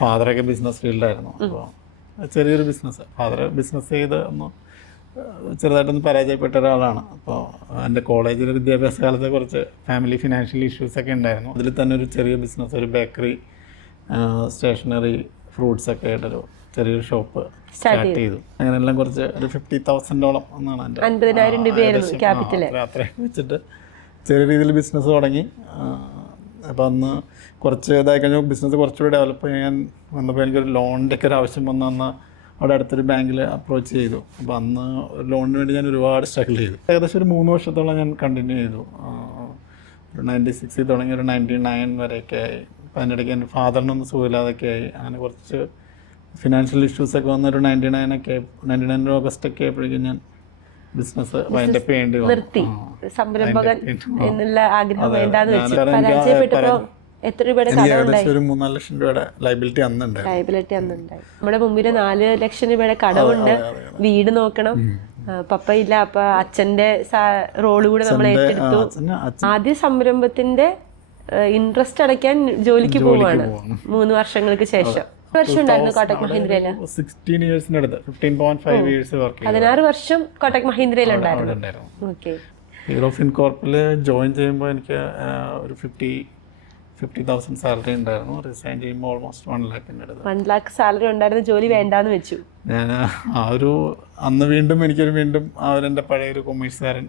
ഫാദറൊക്കെ business ഫീൽഡായിരുന്നു അപ്പോൾ ചെറിയൊരു ബിസിനസ് ഫാദർ ബിസിനസ് ചെയ്ത് ഒന്ന് ചെറുതായിട്ടൊന്ന് പരാജയപ്പെട്ട ഒരാളാണ്. അപ്പോൾ എന്റെ കോളേജിലെ വിദ്യാഭ്യാസ കാലത്തെ കുറച്ച് ഫാമിലി ഫിനാൻഷ്യൽ ഇഷ്യൂസൊക്കെ ഉണ്ടായിരുന്നു. അതിൽ തന്നെ ഒരു ചെറിയ ബിസിനസ് ഒരു ബേക്കറി സ്റ്റേഷനറി ഫ്രൂട്ട്സ് ഒക്കെ ആയിട്ടൊരു ചെറിയൊരു ഷോപ്പ് സ്റ്റാർട്ട് ചെയ്തു. അങ്ങനെയെല്ലാം കുറച്ച് ഒരു ഫിഫ്റ്റി തൗസൻഡോളം എന്നാണ് എന്റെ അൻപതിനായിരം രൂപയായിരുന്നു ക്യാപിറ്റൽ അത്രയും വെച്ചിട്ട് ചെറിയ രീതിയിൽ ബിസിനസ് തുടങ്ങി. അപ്പോൾ അന്ന് കുറച്ച് ഇതായി കഴിഞ്ഞാൽ ബിസിനസ് കുറച്ചുകൂടി ഡെവലപ്പ് ചെയ്യാൻ വന്നപ്പോൾ എനിക്കൊരു ലോണിന്റെ ഒക്കെ ഒരു ആവശ്യം വന്ന് അന്ന് അവിടെ അടുത്തൊരു ബാങ്കിൽ അപ്രോച്ച് ചെയ്തു. അപ്പോൾ അന്ന് ലോണിന് വേണ്ടി ഞാൻ ഒരുപാട് സ്ട്രഗിൾ ചെയ്തു. ഏകദേശം ഒരു മൂന്ന് വർഷത്തോളം ഞാൻ കണ്ടിന്യൂ ചെയ്തു. ഒരു നയന്റി സിക്സിൽ തുടങ്ങി ഒരു നയന്റി നയൻ വരെയൊക്കെ ആയി. അപ്പോൾ അതിനിടയ്ക്ക് എന്റെ ഫാദറിനൊന്നും സുഖമില്ലാതൊക്കെ ആയി. അങ്ങനെ കുറച്ച് ഫിനാൻഷ്യൽ ഇഷ്യൂസൊക്കെ വന്ന ഒരു നയന്റി നയൻ ഒക്കെ നയന്റി നയൻ ഓഗസ്റ്റ് ഒക്കെ ആയപ്പോഴേക്കും ഞാൻ ബിസിനസ് വേണ്ടി നിർത്തി. സംരംഭകൻ എന്നുള്ള ആഗ്രഹം വേണ്ടാന്ന് വെച്ച് പരാജയപ്പെട്ടപ്പോ എത്ര രൂപയുടെ ലക്ഷം രൂപയുടെ ലൈബിലിറ്റി അന്നുണ്ടായിരുന്നു. ലയബിലിറ്റി അന്നുണ്ടായി. നമ്മുടെ മുമ്പിൽ നാല് ലക്ഷം രൂപയുടെ കടമുണ്ട് വീട് നോക്കണം. പപ്പയില്ല പപ്പ ഇല്ല അപ്പൊ അച്ഛന്റെ റോൾ കൂടെ നമ്മൾ ഏറ്റെടുത്തു. ആദ്യ സംരംഭത്തിന്റെ ഇൻട്രസ്റ്റ് അടയ്ക്കാൻ ജോലിക്ക് പോവാണ്. പോവാണ്. മൂന്ന് വർഷങ്ങൾക്ക് ശേഷം. വർഷം കോട്ടക് പതിനാറ് വർഷം മഹീന്ദ്രയിൽ ഉണ്ടായിരുന്നു. ഹീറോ ഫിൻകോർപ്പിൽ ജോയിൻ ചെയ്യുമ്പോൾ എനിക്ക് ഒരു ഫിഫ്റ്റി ഫിഫ്റ്റി തൗസൻഡ് സാലറി ഉണ്ടായിരുന്നു. റിസൈൻ ചെയ്യുമ്പോൾ ഓൾമോസ്റ്റ് വൺ ലാക്കിന്റെ അടുത്ത്. വൺ ലാക്ക് സാലറി ഉണ്ടായിരുന്ന ജോലി വേണ്ടാന്ന് വെച്ചു. ഞാൻ ആ ഒരു അന്ന് വീണ്ടും എനിക്കൊരു വീണ്ടും പഴയ ഒരു കൊമേഴ്സുകാരൻ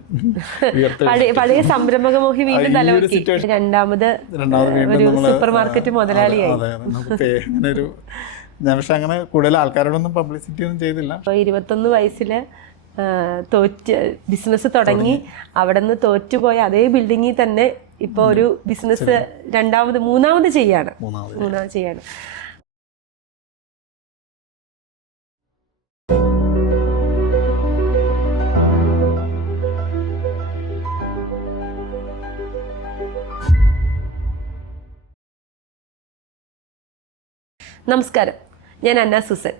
ഉയർത്തി പഴയ പഴയ സംരംഭക വീണ്ടും തലവെക്കി. രണ്ടാമത് ഒരു സൂപ്പർ മാർക്കറ്റ് മുതലാളിയായി. അങ്ങനെ ഒരു ഞാൻ പക്ഷെ അങ്ങനെ കൂടുതൽ ആൾക്കാരോടൊന്നും പബ്ലിസിറ്റി ഒന്നും ചെയ്തില്ല. ഇരുപത്തൊന്ന് വയസ്സിൽ ആ, തോറ്റ് ബിസിനസ് തുടങ്ങി അവിടെ നിന്ന് തോറ്റുപോയ അതേ ബിൽഡിങ്ങിൽ തന്നെ ഇപ്പോൾ ഒരു ബിസിനസ് രണ്ടാമത് മൂന്നാമത് ചെയ്യാണ്. മൂന്നാമത്. ചെയ്യാണ്. നമസ്കാരം. ഞാൻ അന്ന സുസൻ.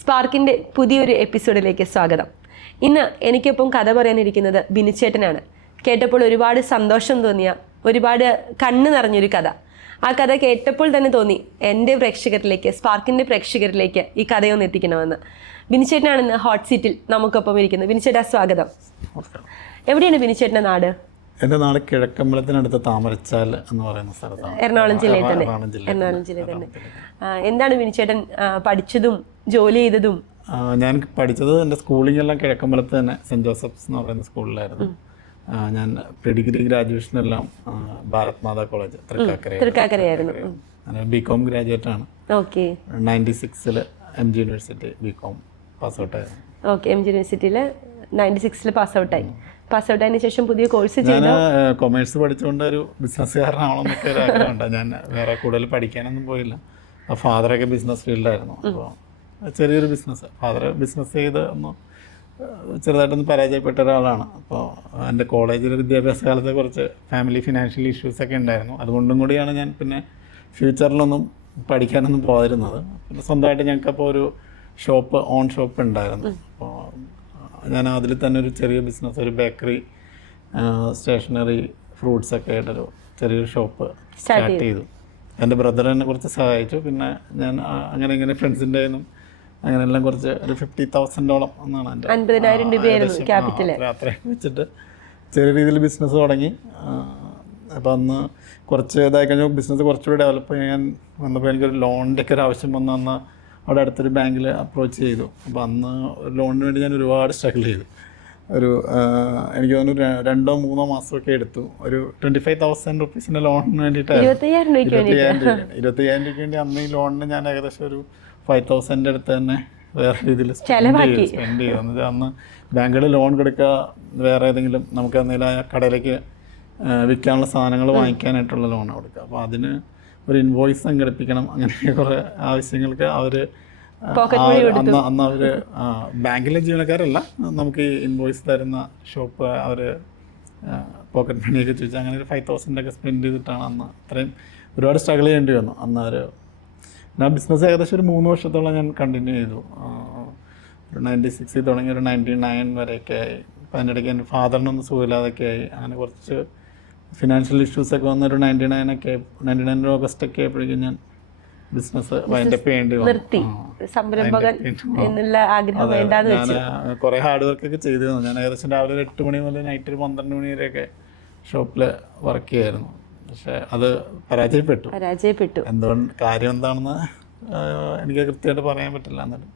സ്പാർക്കിന്റെ പുതിയൊരു എപ്പിസോഡിലേക്ക് സ്വാഗതം. ഇന്ന് എനിക്കൊപ്പം കഥ പറയാനിരിക്കുന്നത് ബിനിച്ചേട്ടനാണ്. കേട്ടപ്പോൾ ഒരുപാട് സന്തോഷം തോന്നിയ ഒരുപാട് കണ്ണ് നിറഞ്ഞൊരു കഥ. ആ കഥ കേട്ടപ്പോൾ തന്നെ തോന്നി എന്റെ പ്രേക്ഷകരിലേക്ക് സ്പാർക്കിന്റെ പ്രേക്ഷകരിലേക്ക് ഈ കഥയൊന്ന് എത്തിക്കണമെന്ന്. ബിനിച്ചേട്ടനാണ് ഇന്ന് ഹോട്ട് സീറ്റിൽ നമുക്കൊപ്പം ഇരിക്കുന്നത് ബിനിച്ചേട്ടാ സ്വാഗതം. എവിടെയാണ് ബിനിച്ചേട്ടന്റെ നാട്? എന്റെ നാട് കിഴക്കമ്പലത്തിനടുത്ത് താമരച്ചാൽ എന്ന് പറയുന്ന സ്ഥലത്താണ്. എറണാകുളം ജില്ലയിൽ തന്നെ. എറണാകുളം ജില്ലയിൽ തന്നെ. എന്താണ് ബിനിച്ചേട്ടൻ പഠിച്ചതും ജോലി ചെയ്തതും ഞാൻ പഠിച്ചത് എന്റെ സ്കൂളിംഗ് എല്ലാം കിഴക്കമ്പലത്ത് തന്നെ സെന്റ് ജോസഫ്സ് എന്ന് പറയുന്ന സ്കൂളിലായിരുന്നു. ഞാൻ പ്രീ ഡിഗ്രി ഗ്രാജുവേഷൻ എല്ലാം ആ, ഭാരത് മാതാ കോളേജ് തൃക്കാക്കര തൃക്കാക്കരയായിരുന്നു. ബി കോം ഗ്രാജുവേറ്റ് ആണ് ഓക്കെ. നയന്റി സിക്സിൽ M G university B Com pass ഔട്ടായിരുന്നു okay M G യൂണിവേഴ്സിറ്റിയിൽ നയന്റി സിക്സിൽ പാസ് ഔട്ടായി പാസ് ഔട്ട് ആയതിനു ശേഷം പുതിയ കോഴ്സ് ഞാൻ കൊമേഴ്സ് പഠിച്ചുകൊണ്ട് ഒരു ബിസിനസ്സുകാരനാവണമെന്നൊക്കെ ഒരു ആഗ്രഹമുണ്ട്. ഞാൻ വേറെ കൂടുതൽ പഠിക്കാനൊന്നും പോയില്ല. ഫാദറൊക്കെ ബിസിനസ് ഫീൽഡായിരുന്നു. അപ്പോൾ ചെറിയൊരു ബിസിനസ് ഫാദർ ബിസിനസ് ചെയ്ത് ഒന്ന് ചെറുതായിട്ടൊന്ന് പരാജയപ്പെട്ട ഒരാളാണ്. അപ്പോൾ എന്റെ കോളേജിലെ വിദ്യാഭ്യാസ കാലത്തെ കുറച്ച് ഫാമിലി ഫിനാൻഷ്യൽ ഇഷ്യൂസൊക്കെ ഉണ്ടായിരുന്നു. അതുകൊണ്ടും കൂടിയാണ് ഞാൻ പിന്നെ ഫ്യൂച്ചറിലൊന്നും പഠിക്കാനൊന്നും പോയിരുന്നത് പിന്നെ സ്വന്തമായിട്ട് ഞങ്ങൾക്കപ്പോൾ ഒരു ഷോപ്പ് ഓൺ ഷോപ്പ് ഉണ്ടായിരുന്നു. അപ്പോൾ ഞാൻ അതിൽ തന്നെ ഒരു ചെറിയ ബിസിനസ് ഒരു ബേക്കറി സ്റ്റേഷനറി ഫ്രൂട്ട്സ് ഒക്കെ ആയിട്ടൊരു ചെറിയൊരു ഷോപ്പ് സ്റ്റാർട്ട് ചെയ്തു. എന്റെ ബ്രദർ എന്നെ കുറച്ച് സഹായിച്ചു. പിന്നെ ഞാൻ അങ്ങനെ ഇങ്ങനെ ഫ്രണ്ട്സിന്റെ നിന്നും അങ്ങനെ എല്ലാം കുറച്ച് ഒരു ഫിഫ്റ്റി തൗസൻഡോളം എന്നാണ് എന്റെ അൻപതിനായിരം രൂപയായിരുന്നു ക്യാപിറ്റൽ അത്രയും വെച്ചിട്ട് ചെറിയ രീതിയിൽ ബിസിനസ് തുടങ്ങി. അപ്പോൾ അന്ന് കുറച്ച് ഇതായി കഴിഞ്ഞാൽ ബിസിനസ് കുറച്ചുകൂടി ഡെവലപ്പ് ചെയ്യാൻ വന്നപ്പോൾ എനിക്കൊരു ലോണിന്റെ ഒക്കെ ഒരു ആവശ്യം വന്ന് അന്ന് അവിടെ അടുത്തൊരു ബാങ്കിൽ അപ്രോച്ച് ചെയ്തു. അപ്പോൾ അന്ന് ലോണിന് വേണ്ടി ഞാൻ ഒരുപാട് സ്ട്രഗിൾ ചെയ്തു. ഒരു എനിക്ക് തോന്നുന്നു രണ്ടോ മൂന്നോ മാസമൊക്കെ എടുത്തു. ഒരു ട്വന്റി ഫൈവ് തൗസൻഡ് റുപ്പീസിന്റെ ലോണിന് വേണ്ടിയിട്ടായിരുന്നു വേണ്ടി ഇരുപത്തയ്യായിരം രൂപ ഇരുപത്തയ്യായിരം രൂപയ്ക്ക് വേണ്ടി അന്ന് ഈ ലോണിന് ഞാൻ ഏകദേശം ഒരു ഫൈവ് തൗസൻഡ് അടുത്ത് തന്നെ വേറെ രീതിയിൽ ചെലവാക്കി. സ്പെൻഡ് ചെയ്യുന്നത് അന്ന് ബാങ്കുകളിൽ ലോൺ കൊടുക്കുക വേറെ ഏതെങ്കിലും നമുക്ക് എന്തെങ്കിലും കടയിലേക്ക് വിൽക്കാനുള്ള സാധനങ്ങൾ വാങ്ങിക്കാനായിട്ടുള്ള ലോൺ കൊടുക്കുക. അപ്പോൾ അതിന് ഒരു ഇൻവോയ്സ് സംഘടിപ്പിക്കണം അങ്ങനെ കുറേ ആവശ്യങ്ങൾക്ക് അവർ അന്ന് അന്ന് അവർ ബാങ്കിലെ ജീവനക്കാരല്ല നമുക്ക് ഈ ഇൻവോയ്സ് തരുന്ന ഷോപ്പ് അവർ പോക്കറ്റ് മണിയൊക്കെ ചോദിച്ചാൽ അങ്ങനെ ഒരു ഫൈവ് തൗസൻഡ് ഒക്കെ സ്പെൻഡ് ചെയ്തിട്ടാണ് അന്ന് അത്രയും ഒരുപാട് സ്ട്രഗിൾ ചെയ്യേണ്ടി വന്നു. അന്ന് ഒരു ഞാൻ ബിസിനസ് ഏകദേശം ഒരു മൂന്ന് വർഷത്തോളം ഞാൻ കണ്ടിന്യൂ ചെയ്തു. ഒരു നയന്റി സിക്സിൽ തുടങ്ങി ഒരു നയന്റി നയൻ വരെയൊക്കെ ആയി. അപ്പം അതിന്റെ ഇടയ്ക്ക് എന്റെ ഫാദറിനൊന്നും സുഖമില്ലാതൊക്കെ ആയി. അങ്ങനെ കുറച്ച് ഫിനാൻഷ്യൽ ഇഷ്യൂസൊക്കെ വന്ന ഒരു നയന്റി നയൻ ഒക്കെ നയന്റി നയൻ ഓഗസ്റ്റ് ഒക്കെ ആയപ്പോഴേക്കും ഞാൻ ബിസിനസ് വൈൻഡപ്പ് ചെയ്യേണ്ടി നിർത്തി. സംരംഭകൻ എന്നുള്ള ആഗ്രഹം വേണ്ടാന്ന് ഞാൻ കുറേ ഹാർഡ് വർക്ക് ഒക്കെ ചെയ്തിരുന്നു. ഞാൻ ഏകദേശം രാവിലെ ഒരു എട്ട് മണി മുതൽ നൈറ്റ് ഒരു പന്ത്രണ്ട് മണി വരെയൊക്കെ ഷോപ്പിൽ വർക്ക് ചെയ്യായിരുന്നു. പക്ഷെ അത് പരാജയപ്പെട്ടു. പരാജയപ്പെട്ടു. എന്തുകൊണ്ട് കാര്യം എന്താണെന്ന് എനിക്ക് കൃത്യമായിട്ട് പറയാൻ പറ്റില്ല എന്നാലും.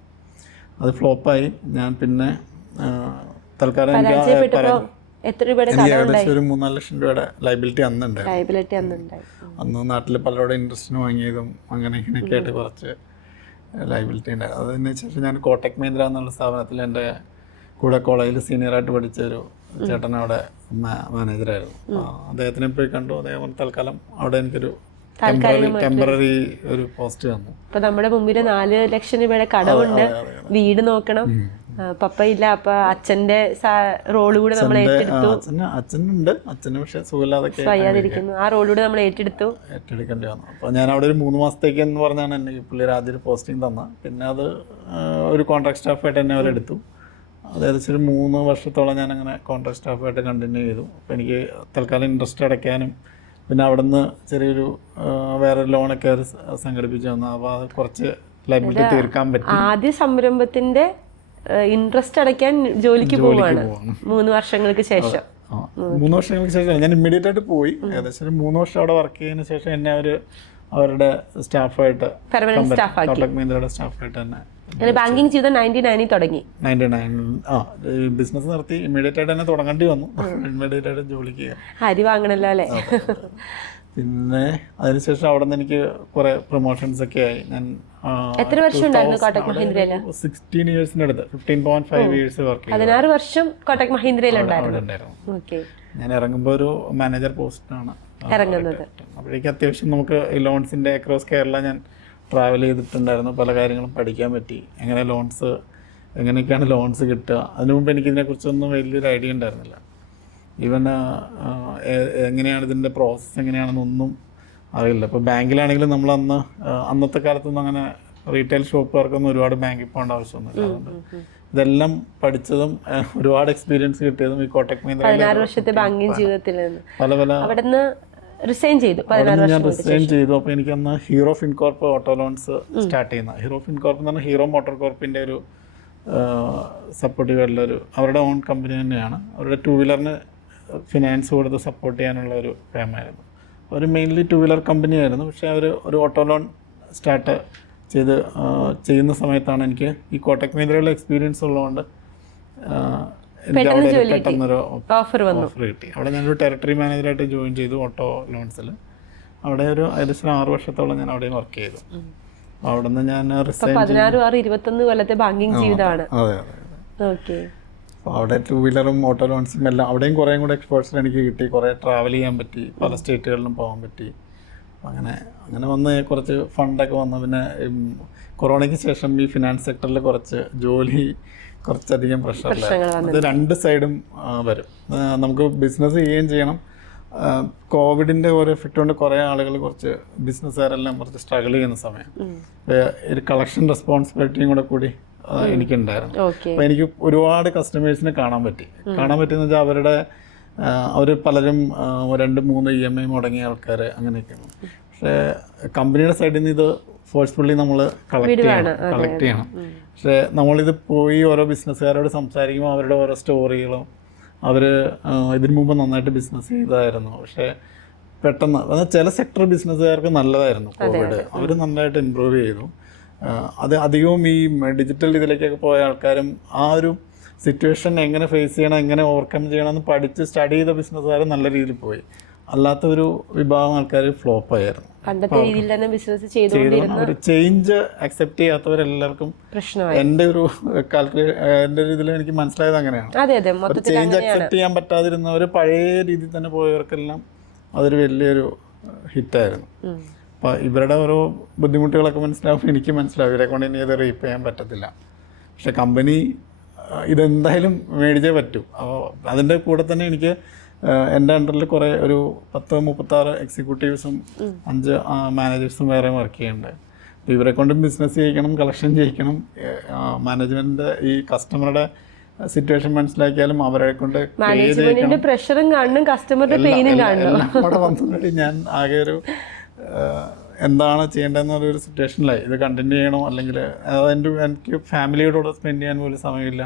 അത് ഫ്ലോപ്പായി. ഞാൻ പിന്നെ തൽക്കാലം എനിക്ക് എത്ര രൂപയുടെ ഏകദേശം ഒരു മൂന്നാൽ ലക്ഷം രൂപയുടെ ലൈബിലിറ്റി അന്നുണ്ടായി. അന്ന് നാട്ടിൽ പലരോടും ഇൻട്രസ്റ്റിന് വാങ്ങിയതും അങ്ങനെ ഇങ്ങനെയൊക്കെ ആയിട്ട് കുറച്ച് ലൈബിലിറ്റി ഉണ്ടായി അതിന് ശേഷം ഞാൻ കോട്ടക് മഹീന്ദ്ര എന്നുള്ള സ്ഥാപനത്തിൽ എന്റെ കൂടെ കോളേജിൽ സീനിയറായിട്ട് പഠിച്ച ഒരു ചേട്ടൻ അവിടെ മാനേജറായിരുന്നു അദ്ദേഹത്തിനെ പോയി കണ്ടു. അദ്ദേഹം തൽക്കാലം അവിടെ എനിക്കൊരു ടെമ്പററി ഒരു പോസ്റ്റ് തന്നു അപ്പൊ നമ്മുടെ മുമ്പിൽ നാല് ലക്ഷം രൂപയുടെ കടമുണ്ട് വീട് നോക്കണം. പപ്പയില്ല പപ്പ ഇല്ല അപ്പൊ അച്ഛന്റെ റോൾ കൂടെ നമ്മൾ ഏറ്റെടുത്തു. അച്ഛന് അച്ഛനുണ്ട്. അച്ഛന് പക്ഷെ സുഖമില്ലാതൊക്കെ വയ്യാതിരിക്കുന്നു ആ റോൾ കൂടെ നമ്മൾ ഏറ്റെടുത്തു. ഏറ്റെടുക്കേണ്ടി വന്നു. അപ്പൊ ഞാൻ അവിടെ ഒരു മൂന്ന് മാസത്തേക്ക് എന്ന് പറഞ്ഞാണ് എന്നെ പുള്ളി ആദ്യം ഒരു പോസ്റ്റിംഗ് തന്ന പിന്നെ അത് ഒരു കോൺട്രാക്ട് സ്റ്റാഫായിട്ട് എന്നെ അവരെടുത്തു. അത് ഏകദേശം ഒരു മൂന്ന് വർഷത്തോളം ഞാനങ്ങനെ കോൺട്രാക്ട് സ്റ്റാഫായിട്ട് കണ്ടിന്യൂ ചെയ്തു. അപ്പോൾ എനിക്ക് തൽക്കാലം ഇൻട്രസ്റ്റ് അടയ്ക്കാനും പിന്നെ അവിടുന്ന് ചെറിയൊരു ആ, വേറെ ലോണൊക്കെ അവർ സംഘടിപ്പിച്ചു തന്നു. അപ്പോൾ അത് കുറച്ച് ലൈബിലിറ്റി തീർക്കാൻ പറ്റും. ആദ്യ സംരംഭത്തിന്റെ ഇൻട്രസ്റ്റ് അടയ്ക്കാൻ ജോലിക്ക് പോവാണ്. മൂന്ന് വർഷങ്ങൾക്ക് ശേഷം. മൂന്ന് വർഷങ്ങൾക്ക് ശേഷം. ഞാൻ ഇമ്മീഡിയറ്റ് ആയിട്ട് പോയി. ഏകദേശം ഒരു മൂന്ന് വർഷം അവിടെ വർക്ക് ചെയ്തതിന് ശേഷം എന്നെ അവർ അവരുടെ സ്റ്റാഫായിട്ട് കോട്ടക് സ്റ്റാഫായിട്ട് തന്നെ അങ്ങനെ ബാങ്കിങ് ചെയ്ത നയന്റി നയനിൽ തുടങ്ങി. നയന്റി നയൻ ആ ബിസിനസ് നടത്തി ഇമ്മീഡിയറ്റ് ആയിട്ട് തന്നെ തുടങ്ങേണ്ടി വന്നു. ഇമ്മീഡിയറ്റ് ആയിട്ട് ജോലിക്ക് അരി വാങ്ങണല്ലോ അല്ലേ? പിന്നെ അതിനുശേഷം അവിടെ നിന്ന് എനിക്ക് കുറെ പ്രൊമോഷൻസ് ഒക്കെ ആയി. ഞാൻ എത്ര വർഷം ഉണ്ടായിരുന്നു കോട്ടക് മഹീന്ദ്രയിൽ? സിക്സ്റ്റീൻ ഇയേഴ്സിന് അടുത്ത്. Fifteen point five years work പതിനാറ് വർഷം കോട്ടക് മഹീന്ദ്രയിൽ ഉണ്ടായിരുന്നു. ഞാൻ ഇറങ്ങുമ്പോൾ ഒരു മാനേജർ പോസ്റ്റിനാണ് ഇറങ്ങുന്നത്. അപ്പോഴേക്കും അത്യാവശ്യം നമുക്ക് ലോൺസിന്റെ അക്രോസ് കേരള ഞാൻ ട്രാവൽ ചെയ്തിട്ടുണ്ടായിരുന്നു പല കാര്യങ്ങളും പഠിക്കാൻ പറ്റി. എങ്ങനെ ലോൺസ് എങ്ങനെയൊക്കെയാണ് ലോൺസ് കിട്ടുക? അതിനു മുമ്പ് എനിക്കിതിനെക്കുറിച്ചൊന്നും വലിയൊരു ഐഡിയ ഉണ്ടായിരുന്നില്ല. ഈവൻ എങ്ങനെയാണ് ഇതിന്റെ പ്രോസസ്സ് എങ്ങനെയാണെന്നൊന്നും അറിയില്ല. ഇപ്പോൾ ബാങ്കിലാണെങ്കിലും നമ്മൾ അന്ന് അന്നത്തെ കാലത്തൊന്നും അങ്ങനെ റീറ്റെയിൽ ഷോപ്പുകാർക്കൊന്നും ഒരുപാട് ബാങ്കിൽ പോകേണ്ട ആവശ്യമൊന്നുമില്ല. അതുകൊണ്ട് ഇതെല്ലാം പഠിച്ചതും ഒരുപാട് എക്സ്പീരിയൻസ് കിട്ടിയതും ഈ കോട്ടക് മഹീന്ദ്ര പല പല റിസൈൻ ചെയ്തു. ഞാൻ റിസൈൻ ചെയ്തു. അപ്പോൾ എനിക്ക് അന്ന് Hero FinCorp auto loans start ചെയ്യുന്ന. ഹീറോ ഫിൻകോർപ്പ് എന്ന് പറഞ്ഞാൽ ഹീറോ മോട്ടോർ കോർപ്പിന്റെ ഒരു സപ്പോർട്ടീവ് ആയിട്ടുള്ള ഒരു അവരുടെ ഓൺ കമ്പനി തന്നെയാണ്. അവരുടെ ടു വീലറിന് ഫിനാൻസ് കൊടുത്ത് സപ്പോർട്ട് ചെയ്യാനുള്ള ഒരു ഫേമായിരുന്നു അവർ മെയിൻലി ടു വീലർ കമ്പനി ആയിരുന്നു. പക്ഷേ അവർ ഒരു ഓട്ടോ ലോൺ സ്റ്റാർട്ട് ചെയ്ത് ചെയ്യുന്ന സമയത്താണ് എനിക്ക് ഈ കോട്ടക് മേഖലയിലുള്ള എക്സ്പീരിയൻസ് ഉള്ളതുകൊണ്ട് പെട്ടെന്നൊരു ഓഫർ വന്നു. ഓഫർ കിട്ടി. അവിടെ ഞാനൊരു ടെറിട്ടറി മാനേജറായിട്ട് ജോയിൻ ചെയ്തു ഓട്ടോ ലോൺസിൽ അവിടെ ഒരു ഏകദേശം ആറ് വർഷത്തോളം ഞാൻ അവിടെ വർക്ക് ചെയ്തു. അവിടെ നിന്ന് ഞാൻ റിസൈൻ പതിനാറ് ആറ് ഇരുപത്തൊന്ന് കൊല്ലത്തെ ബാങ്കിങ് ജീവിതമാണ്. അതെ അതെ അതെ. ഓക്കെ അപ്പോൾ അവിടെ ടൂ വീലറും ഓട്ടോ ലോൺസും എല്ലാം അവിടെയും കുറേ കൂടെ എക്സ്പോർട്സ് എനിക്ക് കിട്ടി. കുറേ ട്രാവൽ ചെയ്യാൻ പറ്റി പല സ്റ്റേറ്റുകളിലും പോകാൻ പറ്റി. അങ്ങനെ അങ്ങനെ വന്ന് കുറച്ച് ഫണ്ടൊക്കെ വന്നു. പിന്നെ കൊറോണയ്ക്ക് ശേഷം ഈ ഫിനാൻസ് സെക്ടറിൽ കുറച്ച് ജോലി കുറച്ചധികം പ്രഷറിലായിരുന്നു അത് രണ്ട് സൈഡും വരും. നമുക്ക് ബിസിനസ് ചെയ്യുകയും ചെയ്യണം. കോവിഡിന്റെ ഒരു എഫക്റ്റ് കൊണ്ട് കുറേ ആളുകൾ കുറച്ച് ബിസിനസ്സുകാരെല്ലാം കുറച്ച് സ്ട്രഗിൾ ചെയ്യുന്ന സമയം. ഒരു കളക്ഷൻ റെസ്പോൺസിബിലിറ്റിയും കൂടെ കൂടി എനിക്കുണ്ടായിരുന്നു. അപ്പൊ എനിക്ക് ഒരുപാട് കസ്റ്റമേഴ്സിനെ കാണാൻ പറ്റി. കാണാൻ പറ്റിയെന്ന് വെച്ചാൽ അവരുടെ അവർ പലരും രണ്ട് മൂന്ന് ഇ എം ഐ മുടങ്ങിയ ആൾക്കാർ അങ്ങനെയൊക്കെയാണ്. പക്ഷേ കമ്പനിയുടെ സൈഡിൽ നിന്ന് ഇത് ഫോഴ്സ്ഫുള്ളി നമ്മൾ കളക്ട് ചെയ്യണം കളക്ട് ചെയ്യണം. പക്ഷേ നമ്മളിത് പോയി ഓരോ ബിസിനസ്സുകാരോട് സംസാരിക്കുമ്പോൾ അവരുടെ ഓരോ സ്റ്റോറികളും അവർ ഇതിനു മുമ്പ് നന്നായിട്ട് ബിസിനസ് ചെയ്തായിരുന്നു. പക്ഷേ പെട്ടെന്ന് അതായത് ചില സെക്ടർ ബിസിനസ്സുകാർക്ക് നല്ലതായിരുന്നു കോവിഡ് അവർ നന്നായിട്ട് ഇമ്പ്രൂവ് ചെയ്തു. അത് അധികവും ഈ ഡിജിറ്റൽ ഇതിലേക്കൊക്കെ പോയ ആൾക്കാരും ആ ഒരു സിറ്റുവേഷൻ എങ്ങനെ ഫേസ് ചെയ്യണം എങ്ങനെ ഓവർകം ചെയ്യണം എന്ന് പഠിച്ച് സ്റ്റഡി ചെയ്ത ബിസിനസ്സുകാർ നല്ല രീതിയിൽ പോയി. അല്ലാത്ത ഒരു വിഭാഗം ആൾക്കാർ ഫ്ലോപ്പ് ആയിരുന്നു. പണ്ടത്തെ രീതിയിൽ തന്നെ ബിസിനസ് ചെയ്തു ഒരു ചേഞ്ച് അക്സെപ്റ്റ് ചെയ്യാത്തവരെല്ലാവർക്കും പ്രശ്നമായി എന്റെ ഒരു കാൽക്കുലേ എന്റെ ഇതിൽ എനിക്ക് മനസ്സിലായത് അങ്ങനെയാണ്. അതെ അതെ. മൊത്തത്തിൽ ചേഞ്ച് അക്സെപ്റ്റ് ചെയ്യാൻ പറ്റാതിരുന്നവർ പഴയ രീതിയിൽ തന്നെ പോയവർക്കെല്ലാം അതൊരു വലിയൊരു ഹിറ്റായിരുന്നു. അപ്പോൾ ഇവരുടെ ഓരോ ബുദ്ധിമുട്ടുകളൊക്കെ മനസ്സിലാവുമ്പോൾ എനിക്ക് മനസ്സിലാവും. ഇവരെ കൊണ്ട് ഇനി ഇത് റീപ്പ് ചെയ്യാൻ പറ്റത്തില്ല. പക്ഷെ കമ്പനി ഇതെന്തായാലും മേടിച്ചേ പറ്റൂ. അപ്പോൾ അതിന്റെ കൂടെ തന്നെ എനിക്ക് എന്റെ അണ്ടറിൽ കുറേ ഒരു പത്ത് മുപ്പത്താറ് എക്സിക്യൂട്ടീവ്സും അഞ്ച് മാനേജേഴ്സും വേറെ വർക്ക് ചെയ്യുന്നുണ്ട്. അപ്പോൾ ഇവരെ കൊണ്ട് ബിസിനസ് ചെയ്യിക്കണം കളക്ഷൻ ചെയ്യിക്കണം. മാനേജ്മെന്റ് ഈ കസ്റ്റമറുടെ സിറ്റുവേഷൻ മനസ്സിലാക്കിയാലും അവരെ കൊണ്ട് പ്രഷറും കാണണം കസ്റ്റമറുടെ പെയിനും കാണണം നമ്മുടെ കൂടെ ഞാൻ ആകെ ഒരു എന്താണ് ചെയ്യേണ്ടതെന്നുള്ള ഒരു സിറ്റുവേഷനിലായി ഇത് കണ്ടിന്യൂ ചെയ്യണോ? അല്ലെങ്കിൽ അതായത് എന്റെ എനിക്ക് ഫാമിലിയോടുകൂടെ സ്പെൻഡ് ചെയ്യാൻ പോലും സമയമില്ല.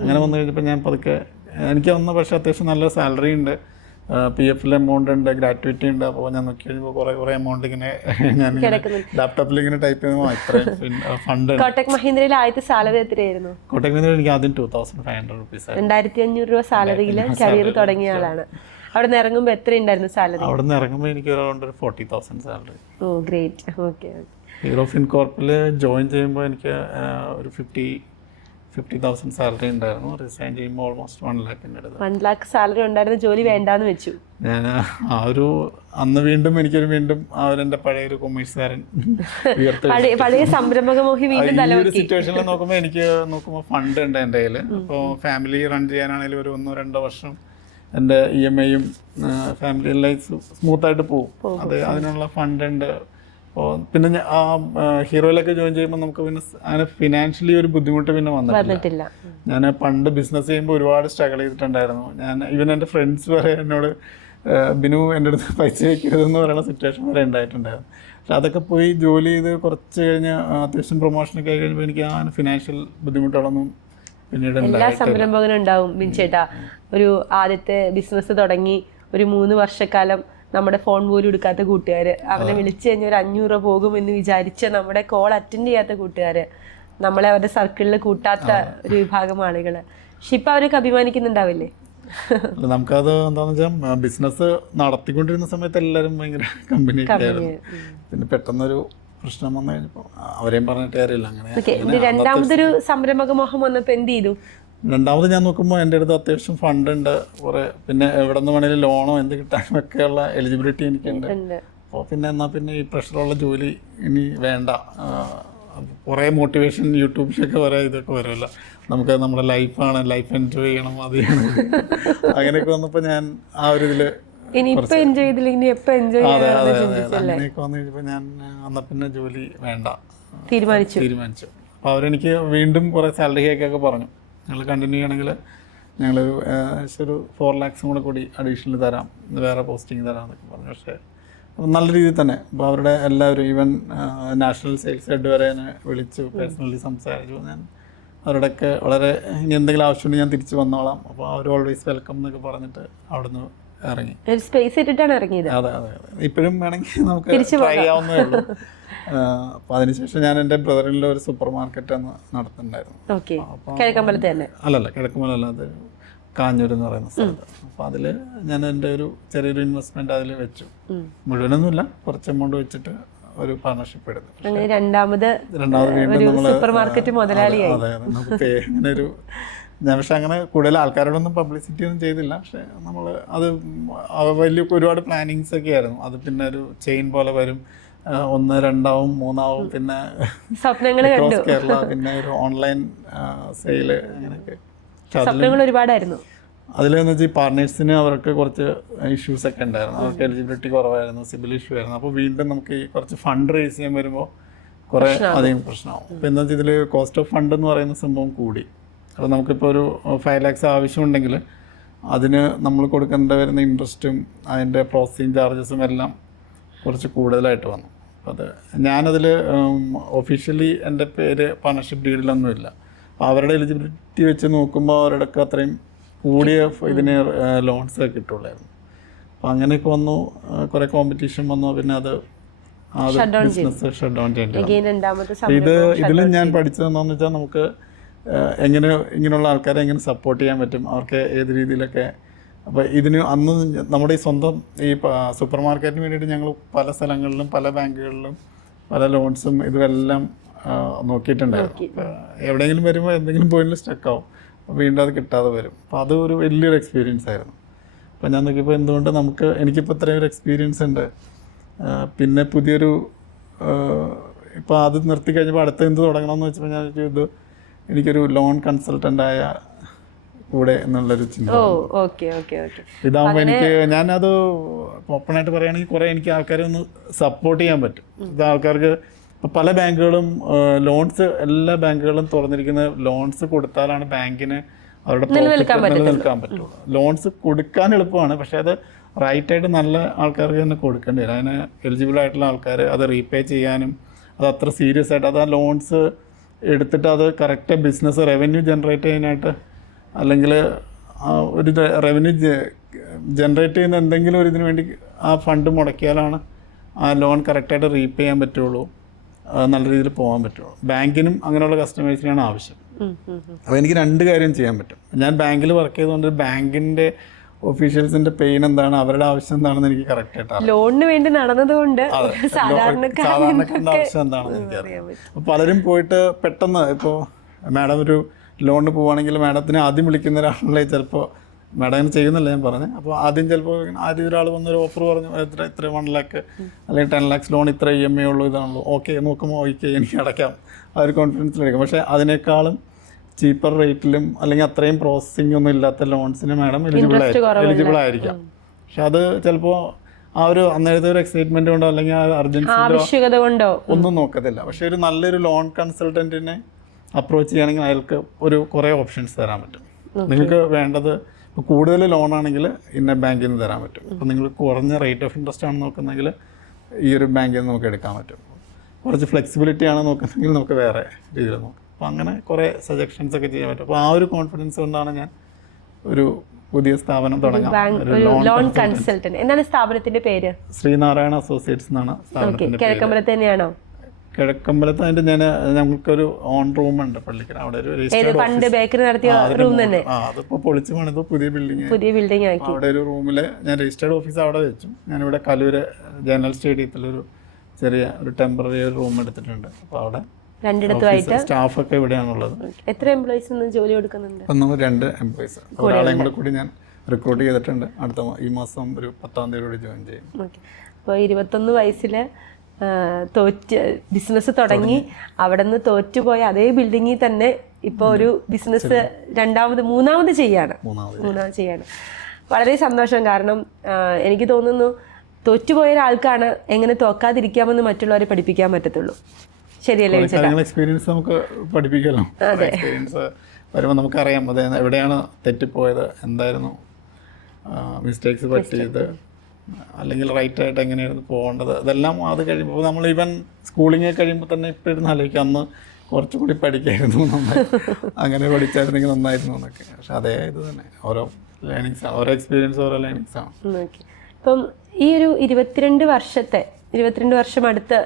അങ്ങനെ വന്നു കഴിഞ്ഞപ്പോൾ ഞാൻ പതുക്കെ എനിക്ക് വന്ന പക്ഷേ അത്യാവശ്യം നല്ല സാലറി ഉണ്ട്. പി എഫിൽ എമൗണ്ട് ഉണ്ട് ഗ്രാറ്റുവിറ്റി ഉണ്ട്. അപ്പോൾ ഞാൻ നോക്കി കഴിഞ്ഞപ്പോൾ കുറേ കുറേ എമൗണ്ട് ഇങ്ങനെ ഞാൻ. ലാപ്ടോപ്പിൽ ഇങ്ങനെ ടൈപ്പ് ചെയ്യുമ്പോൾ ഇത്രയും ഫണ്ട് കോട്ടക് മഹീന്ദ്രയിൽ ആദ്യത്തെ സാലറി എത്രയായിരുന്നു? കോട്ടക് മഹീന്ദ്ര എനിക്ക് ആദ്യം two thousand five hundred rupees രണ്ടായിരത്തി അഞ്ഞൂറ് രൂപ സാലറിയിൽ കരിയർ തുടങ്ങിയ ആളാണ്. അവിടെ നിന്ന് ഇറങ്ങുമ്പോൾ എത്ര ഉണ്ടായിരുന്നു സാലറി അവിടെ നിന്ന് ഇറങ്ങുമ്പോൾ എനിക്ക് അറൗണ്ട് ഒരു forty thousand salary oh great okay Hero ഫിൻകോർപ്പിൽ join ചെയ്യുമ്പോൾ എനിക്ക് ഒരു ഫിഫ്റ്റി ഫിഫ്റ്റി തൗസൻഡ് സാലറി ഉണ്ടായിരുന്നു. റിസൈൻ ചെയ്യുമ്പോൾ ഓൾമോസ്റ്റ് വൺ ലാക്കിന്റെ അടുത്ത്. വൺ ലാക്ക് സാലറി ഉണ്ടായിരുന്ന ജോലി വേണ്ടാന്ന് വെച്ചു. ഞാൻ ആ ഒരു അന്ന് വീണ്ടും എനിക്കൊരു വീണ്ടും ആ ഒരു എന്റെ പഴയ ഒരു കൊമേഴ്സുകാരൻ പഴയ പഴയ സംരംഭക വീണ്ടും ഒരു സിറ്റുവേഷനിൽ നോക്കുമ്പോൾ എനിക്ക് നോക്കുമ്പോൾ ഫണ്ട് ഉണ്ട് എന്റെ കയ്യിൽ അപ്പോൾ ഫാമിലി റൺ ചെയ്യാനാണെങ്കിലും ഒരു ഒന്നോ രണ്ടോ വർഷം എന്റെ ഇ എം ഐയും ഫാമിലി ലൈഫ് സ്മൂത്തായിട്ട് പോകും അത് അതിനുള്ള ഫണ്ട് ഉണ്ട്. അപ്പോൾ പിന്നെ ആ ഹീറോയിലൊക്കെ ജോയിൻ ചെയ്യുമ്പോൾ നമുക്ക് പിന്നെ അങ്ങനെ ഫിനാൻഷ്യലി ഒരു ബുദ്ധിമുട്ട് പിന്നെ വന്നിട്ടില്ല. ഞാൻ പണ്ട് ബിസിനസ് ചെയ്യുമ്പോൾ ഒരുപാട് സ്ട്രഗിൾ ചെയ്തിട്ടുണ്ടായിരുന്നു. ഞാൻ ഈവൻ എന്റെ ഫ്രണ്ട്സ് വരെ എന്നോട് ബിനു എന്റെ അടുത്ത് പൈസ വയ്ക്കരുതെന്ന് പറയുന്ന സിറ്റുവേഷൻ വരെ ഉണ്ടായിട്ടുണ്ടായിരുന്നു. പക്ഷെ അതൊക്കെ പോയി ജോലി ചെയ്ത് കുറച്ച് കഴിഞ്ഞ് അത്യാവശ്യം പ്രൊമോഷനൊക്കെ ആയി കഴിഞ്ഞപ്പോൾ എനിക്ക് ആ ഫിനാൻഷ്യൽ ബുദ്ധിമുട്ടുകളൊന്നും പിന്നീട് എല്ലാ സംരംഭകനും ഉണ്ടാവും. ബിൻചേട്ടാ ഒരു ആദ്യത്തെ ബിസിനസ് തുടങ്ങി ഒരു മൂന്ന് വർഷക്കാലം നമ്മുടെ ഫോൺ പോലും എടുക്കാത്ത കൂട്ടുകാർ അവനെ വിളിച്ചു കഴിഞ്ഞാൽ ഒരു അഞ്ഞൂറ് രൂപ പോകുമെന്ന് വിചാരിച്ച നമ്മുടെ കോൾ അറ്റൻഡ് ചെയ്യാത്ത കൂട്ടുകാർ നമ്മളെ അവരുടെ സർക്കിളിൽ കൂട്ടാത്ത ഒരു വിഭാഗം ആളുകൾ പക്ഷെ ഇപ്പൊ അവരൊക്കെ അഭിമാനിക്കുന്നുണ്ടാവില്ലേ? നമുക്കത് എന്താണെന്ന് വെച്ചാൽ ബിസിനസ് നടത്തിക്കൊണ്ടിരുന്ന സമയത്ത് എല്ലാവരും ഭയങ്കര കമ്പനി പിന്നെ പെട്ടെന്നൊരു പ്രശ്നം വന്നു കഴിഞ്ഞപ്പോൾ അവരെയും പറഞ്ഞിട്ട് കാര്യമില്ല അങ്ങനെ രണ്ടാമതൊരു സംരംഭക മോഹം വന്നപ്പോ എന്ത് ചെയ്തു? രണ്ടാമത് ഞാൻ നോക്കുമ്പോൾ എന്റെ അടുത്ത് അത്യാവശ്യം ഫണ്ട് ഉണ്ട്. കുറേ പിന്നെ എവിടെ നിന്ന് വേണമെങ്കിലും ലോണോ എന്ത് കിട്ടാനും ഒക്കെയുള്ള എലിജിബിലിറ്റി എനിക്കുണ്ട് അപ്പോൾ പിന്നെ എന്നാൽ പിന്നെ ഈ പ്രഷറുള്ള ജോലി ഇനി വേണ്ട. കുറേ മോട്ടിവേഷൻ യൂട്യൂബിലൊക്കെ വരെ ഇതൊക്കെ വരുമല്ലോ നമുക്ക് നമ്മുടെ ലൈഫാണ് ലൈഫ് എൻജോയ് ചെയ്യണം അത് ചെയ്യണം. അങ്ങനെയൊക്കെ വന്നപ്പോൾ ഞാൻ ആ ഒരു ഇതിൽ ഇനി ഇപ്പൊ എൻജോയ് ചെയ്തില്ല? ഇനി എപ്പോ എൻജോയ് അങ്ങനെയൊക്കെ വന്നു കഴിഞ്ഞപ്പോൾ ഞാൻ എന്നാൽ പിന്നെ ജോലി വേണ്ട. തീരുമാനിച്ചു. തീരുമാനിച്ചു. അപ്പോൾ അവരെനിക്ക് വീണ്ടും കുറേ സാലറി ഹൈക്കൊക്കെ പറഞ്ഞു. ഞങ്ങൾ കണ്ടിന്യൂ ചെയ്യണമെങ്കിൽ ഞങ്ങളൊരു ഒരു ഫോർ ലാക്സും കൂടെ കൂടി അഡീഷണൽ തരാം. വേറെ പോസ്റ്റിംഗ് തരാം എന്നൊക്കെ പറഞ്ഞു. പക്ഷേ നല്ല രീതിയിൽ തന്നെ. അപ്പോൾ അവരുടെ എല്ലാവരും ഈവൻ നാഷണൽ സെയിൽസ് ഹെഡ് വരെ എന്നെ വിളിച്ചു പേഴ്സണലി സംസാരിച്ചു. ഞാൻ അവരുടെയൊക്കെ വളരെ ഇനി എന്തെങ്കിലും ആവശ്യമുണ്ടെങ്കിൽ ഞാൻ തിരിച്ചു വന്നോളാം. അപ്പോൾ അവർ ഓൾവേസ് വെൽക്കം എന്നൊക്കെ പറഞ്ഞിട്ട് അവിടുന്ന് ഇറങ്ങി. സ്പേസ് ഇട്ടിട്ടാണ് ഇറങ്ങിയത്. അതെ അതെ അതെ. ഇപ്പോഴും വേണമെങ്കിൽ നമുക്ക് ട്രൈ ആവുന്നേ ഉള്ളൂ. അപ്പോൾ അതിനുശേഷം ഞാൻ എന്റെ ബ്രദറിന്റെ ഒരു സൂപ്പർ മാർക്കറ്റ് അന്ന് നടത്തുന്നുണ്ടായിരുന്നു ഓക്കെ. കിഴക്കമ്പലത്ത് തന്നെ അല്ലല്ല കിഴക്കുമലല്ല അത് കാഞ്ഞൂർ എന്ന് പറയുന്ന സ്ഥലത്ത്. അപ്പോൾ അതിൽ ഞാൻ എന്റെ ഒരു ചെറിയൊരു ഇൻവെസ്റ്റ്മെന്റ് അതിൽ വെച്ചു. മുഴുവനൊന്നുമില്ല കുറച്ച് എമൗണ്ട് വെച്ചിട്ട് ഒരു പാർട്ണർഷിപ്പ് എടുത്തു. രണ്ടാമത് രണ്ടാമത് വീണ്ടും ഒരു നമ്മൾ സൂപ്പർ മാർക്കറ്റ് മുതലാളിയായി. അതെ അതെ. നമുക്ക് അങ്ങനെ ഒരു ഞാൻ പക്ഷെ അങ്ങനെ കൂടുതൽ ആൾക്കാരോടൊന്നും പബ്ലിസിറ്റി ഒന്നും ചെയ്തില്ല. പക്ഷെ നമ്മൾ അത് വലിയ ഒരുപാട് പ്ലാനിങ്സ് ഒക്കെ ആയിരുന്നു. അത് പിന്നെ ഒരു ചെയിൻ പോലെ വരും. ഒന്ന് രണ്ടാവും മൂന്നാവും പിന്നെ സ്വപ്നങ്ങൾ കേരള പിന്നെ ഒരു ഓൺലൈൻ സെയിൽ അങ്ങനെയൊക്കെ. സ്വപ്നങ്ങൾ ഒരുപാടായിരുന്നു. അതിലെന്ന് വെച്ചാൽ ഈ പാർട്ട്നേഴ്സിന് അവർക്ക് കുറച്ച് ഇഷ്യൂസ് ഒക്കെ ഉണ്ടായിരുന്നു. അവർക്ക് എലിജിബിലിറ്റി കുറവായിരുന്നു സിബിൽ ഇഷ്യൂ ആയിരുന്നു. അപ്പോൾ വീണ്ടും നമുക്ക് ഈ കുറച്ച് ഫണ്ട് റേസ് ചെയ്യാൻ വരുമ്പോൾ കുറേ അധികം പ്രശ്നമാവും. അപ്പോൾ എന്താ വെച്ചാൽ ഇതിൽ കോസ്റ്റ് ഓഫ് ഫണ്ട് എന്ന് പറയുന്ന സംഭവം കൂടി. അപ്പോൾ നമുക്കിപ്പോൾ ഒരു ഫൈവ് ലാക്സ് ആവശ്യമുണ്ടെങ്കിൽ അതിന് നമ്മൾ കൊടുക്കേണ്ട വരുന്ന ഇൻട്രസ്റ്റും അതിന്റെ പ്രോസസ്സിങ് ചാർജസും എല്ലാം കുറച്ച് കൂടുതലായിട്ട് വന്നു. അപ്പോൾ അത് ഞാനതിൽ ഒഫീഷ്യലി എന്റെ പേര് പാർട്ണർഷിപ്പ് ഡീഡിലൊന്നുമില്ല അപ്പോൾ അവരുടെ എലിജിബിലിറ്റി വെച്ച് നോക്കുമ്പോൾ അവരുടെ ഒക്കെ അത്രയും കൂടിയ ഇതിന് ലോൺസ് കിട്ടുള്ളായിരുന്നു അപ്പോൾ അങ്ങനെയൊക്കെ വന്നു. കുറെ കോമ്പറ്റീഷൻ വന്നു. പിന്നെ അത് ബിസിനസ് ഷട്ട് ഡൗൺ ചെയ്യേണ്ടി ഇത് ഇതിൽ ഞാൻ പഠിച്ചതെന്നു വെച്ചാൽ നമുക്ക് എങ്ങനെ ഇങ്ങനെയുള്ള ആൾക്കാരെ എങ്ങനെ സപ്പോർട്ട് ചെയ്യാൻ പറ്റും? അവർക്ക് ഏത് രീതിയിലൊക്കെ അപ്പോൾ ഇതിന് അന്ന് നമ്മുടെ ഈ സ്വന്തം ഈ സൂപ്പർ മാർക്കറ്റിന് വേണ്ടിയിട്ട് ഞങ്ങൾ പല സ്ഥലങ്ങളിലും പല ബാങ്കുകളിലും പല ലോൺസും ഇതുമെല്ലാം നോക്കിയിട്ടുണ്ടായിരുന്നു. എവിടെയെങ്കിലും വരുമ്പോൾ എന്തെങ്കിലും പോയിന്റ് സ്റ്റക്ക് ആവും. അപ്പോൾ വീണ്ടും അത് കിട്ടാതെ വരും. അപ്പോൾ അത് ഒരു വലിയൊരു എക്സ്പീരിയൻസ് ആയിരുന്നു. അപ്പോൾ ഞാൻ നോക്കിയപ്പോൾ എന്തുകൊണ്ട് നമുക്ക് എനിക്കിപ്പോൾ ഇത്രയും ഒരു എക്സ്പീരിയൻസ് ഉണ്ട്. പിന്നെ പുതിയൊരു ഇപ്പോൾ അത് നിർത്തി കഴിഞ്ഞപ്പോൾ അടുത്ത എന്ത് തുടങ്ങണമെന്ന് വെച്ചപ്പോൾ ഞാൻ ഇത് എനിക്കൊരു ലോൺ കൺസൾട്ടന്റായ കൂടെ എന്നുള്ളൊരു ചിന്ത ഓ ഓക്കെ ഓക്കെ ഓക്കെ. ഇതാകുമ്പോൾ എനിക്ക് ഞാനത് ഓപ്പണായിട്ട് പറയുകയാണെങ്കിൽ കുറേ എനിക്ക് ആൾക്കാരെ ഒന്ന് സപ്പോർട്ട് ചെയ്യാൻ പറ്റും. ഇത് ആൾക്കാർക്ക് പല ബാങ്കുകളും ലോൺസ് എല്ലാ ബാങ്കുകളും തുറന്നിരിക്കുന്ന ലോൺസ് കൊടുത്താലാണ് ബാങ്കിന് അവരുടെ നിലനിൽക്കാൻ പറ്റുള്ളൂ. ലോൺസ് കൊടുക്കാൻ എളുപ്പമാണ്. പക്ഷെ അത് റൈറ്റ് ആയിട്ട് നല്ല ആൾക്കാർക്ക് തന്നെ കൊടുക്കേണ്ടി വരും. അതിന് എലിജിബിൾ ആയിട്ടുള്ള ആൾക്കാർ അത് റീപേ ചെയ്യാനും അത് അത്ര സീരിയസ് ആയിട്ട് അത് ആ ലോൺസ് എടുത്തിട്ട് അത് കറക്റ്റ് ബിസിനസ് റവന്യൂ ജനറേറ്റ് ചെയ്യാനായിട്ട് അല്ലെങ്കിൽ ഒരു റവന്യൂ ജനറേറ്റ് ചെയ്യുന്ന എന്തെങ്കിലും ഒരു ഇതിന് വേണ്ടി ആ ഫണ്ട് മുടക്കിയാലാണ് ആ ലോൺ കറക്റ്റായിട്ട് റീപേ ചെയ്യാൻ പറ്റുള്ളൂ. നല്ല രീതിയിൽ പോകാൻ പറ്റുള്ളൂ. ബാങ്കിനും അങ്ങനെയുള്ള കസ്റ്റമേഴ്സിനാണ് ആവശ്യം. അപ്പോൾ എനിക്ക് രണ്ട് കാര്യം ചെയ്യാൻ പറ്റും. ഞാൻ ബാങ്കിൽ വർക്ക് ചെയ്തുകൊണ്ട് ബാങ്കിന്റെ ഓഫീഷ്യൽസിന്റെ പെയിൻ എന്താണ് അവരുടെ ആവശ്യം എന്താണെന്ന് എനിക്ക് കറക്റ്റ് ആയിട്ട് ലോണിന് വേണ്ടി നടന്നതുകൊണ്ട് സാധാരണക്കാരുടെ ആവശ്യം എന്താണെന്ന് എനിക്കറിയാം പലരും പോയിട്ട് പെട്ടെന്ന് ഇപ്പോൾ മാഡം ഒരു ലോണിന് പോവുകയാണെങ്കിൽ മാഡത്തിനെ ആദ്യം വിളിക്കുന്ന ഒരാളെ ചിലപ്പോൾ മാഡം അങ്ങനെ ചെയ്യുന്നില്ല ഞാൻ പറഞ്ഞു. അപ്പോൾ ആദ്യം ചിലപ്പോൾ ആദ്യം ഒരാൾ വന്നൊരു ഓഫർ പറഞ്ഞു എത്ര ഇത്ര വൺ ലാക്ക് അല്ലെങ്കിൽ ടെൻ ലാക്സ് ലോൺ ഇത്ര ഇ എം ഐ ഉള്ളൂ ഇതാണല്ലോ. ഓക്കെ നോക്കുമ്പോൾ ഓക്കെ എനിക്ക് അടയ്ക്കാം. ആ ഒരു കോൺഫിഡൻസിലെടുക്കാം പക്ഷേ അതിനേക്കാളും ചീപ്പർ റേറ്റിലും അല്ലെങ്കിൽ അത്രയും പ്രോസസ്സിംഗ് ഒന്നും ഇല്ലാത്ത ലോൺസിന് മാഡം എലിജിബിൾ എലിജിബിൾ ആയിരിക്കാം. പക്ഷെ അത് ചിലപ്പോൾ ആ ഒരു അന്നേരത്തെ ഒരു എക്സൈറ്റ്മെന്റ് കൊണ്ടോ അല്ലെങ്കിൽ ആ അർജൻസി കൊണ്ടോ? ഒന്നും നോക്കത്തില്ല. പക്ഷെ ഒരു നല്ലൊരു ലോൺ കൺസൾട്ടന്റിനെ അപ്രോച്ച് ചെയ്യുകയാണെങ്കിൽ അയാൾക്ക് ഒരു കുറേ ഓപ്ഷൻസ് തരാൻ പറ്റും. നിങ്ങൾക്ക് വേണ്ടത് ഇപ്പോൾ കൂടുതൽ ലോൺ ആണെങ്കിൽ ഇന്ന ബാങ്കിൽ നിന്ന് തരാൻ പറ്റും. അപ്പോൾ നിങ്ങൾ കുറഞ്ഞ റേറ്റ് ഓഫ് ഇൻട്രസ്റ്റ് ആണ് നോക്കുന്നതെങ്കിൽ ഈ ഒരു ബാങ്കിൽ നിന്ന് നമുക്ക് എടുക്കാൻ പറ്റും. കുറച്ച് ഫ്ലെക്സിബിലിറ്റി ആണ് നോക്കുന്നതെങ്കിൽ നമുക്ക് വേറെ രീതിയിൽ നോക്കാം. അപ്പോൾ അങ്ങനെ കുറേ സജഷൻസ് ഒക്കെ ചെയ്യാൻ പറ്റും. അപ്പോൾ ആ ഒരു കോൺഫിഡൻസ് കൊണ്ടാണ് ഞാൻ ഒരു പുതിയ സ്ഥാപനം തുടങ്ങാം ലോൺ കൺസൾട്ടന്റ് എന്താണ് സ്ഥാപനത്തിന്റെ പേര്? ശ്രീനാരായണ അസോസിയേറ്റ്സ് എന്നാണ് കിഴക്കമ്പലത്ത് തന്നെയാണോ? കിഴക്കമ്പലത്ത് അതിന്റെ ഞാൻ ഞങ്ങൾക്കൊരു ഓൺ റൂം ഉണ്ട് പള്ളിക്കര. അവിടെ ഒരു രജിസ്റ്റേർഡ് പണ്ട് ബേക്കറി നടത്തിയ റൂം തന്നെ? ആ അതിപ്പോ പൊളിച്ചു പണിത് പുതിയ ബിൽഡിംഗ് പുതിയ ബിൽഡിംഗ് ആക്കി. അവിടെ ഒരു റൂമിൽ ഞാൻ രജിസ്റ്റേർഡ് ഓഫീസ് അവിടെ വെച്ചു. ഇവിടെ കലൂര് ജനറൽ സ്റ്റേഡിയത്തിലൊരു ചെറിയ ഒരു ടെമ്പററി ഒരു റൂം എടുത്തിട്ടുണ്ട്. അപ്പോൾ അവിടെ രണ്ടിടത്തുമായിട്ട് സ്റ്റാഫൊക്കെ ഇവിടെയാണുള്ളത്. എത്ര എംപ്ലോയീസ് ജോലി കൊടുക്കുന്നുണ്ട്? നമ്മൾ രണ്ട് എംപ്ലോയീസ് ഒരാളെയും കൂടെ ഞാൻ റിക്രൂട്ട് ചെയ്തിട്ടുണ്ട്. അടുത്ത ഈ മാസം ഒരു പത്താം തീയതി കൂടി ജോയിൻ ചെയ്യും. അപ്പോൾ ഇരുപത്തൊന്ന് വയസ്സിൽ തോറ്റ് ബിസിനസ് തുടങ്ങി. അവിടെ നിന്ന് തോറ്റുപോയ അതേ ബിൽഡിങ്ങിൽ തന്നെ ഇപ്പോൾ ഒരു ബിസിനസ് രണ്ടാമത് മൂന്നാമത് ചെയ്യാണ്. മൂന്നാമത്. ചെയ്യാണ്. വളരെ സന്തോഷം. കാരണം എനിക്ക് തോന്നുന്നു തോറ്റുപോയ ഒരാൾക്കാണ് എങ്ങനെ തോക്കാതിരിക്കാമെന്ന് മറ്റുള്ളവരെ പഠിപ്പിക്കാൻ പറ്റത്തുള്ളൂ. ശരിയല്ലേ എക്സ്പീരിയൻസ് നമുക്ക് പഠിപ്പിക്കലോ. എക്സ്പീരിയൻസ് വരുമ്പോൾ നമുക്കറിയാം. അത് എവിടെയാണ് തെറ്റിപ്പോയത് എന്തായിരുന്നു മിസ്റ്റേക്സ് പറ്റിയത്. അല്ലെങ്കിൽ റൈറ്റ് ആയിട്ട് എങ്ങനെയായിരുന്നു പോകേണ്ടത്? അതെല്ലാം അത് കഴിയുമ്പോൾ നമ്മൾ ഈവൻ സ്കൂളിങ് കഴിയുമ്പോൾ തന്നെ ഇപ്പോൾ ഇരുന്ന് ആലോചിക്കും. അന്ന് കുറച്ചും കൂടി പഠിക്കായിരുന്നു അങ്ങനെ പഠിച്ചായിരുന്നെങ്കിൽ നന്നായിരുന്നു എന്നൊക്കെ. പക്ഷെ അതേ ഇത് തന്നെ. ഓരോ ലേണിങ്സ് ഓരോ എക്സ്പീരിയൻസ് ഓരോ ലേണിങ്സ് ആണ്. ഇപ്പം ഈ ഒരു ഇരുപത്തിരണ്ട് വർഷത്തെ ഇരുപത്തിരണ്ട് വർഷം അടുത്ത്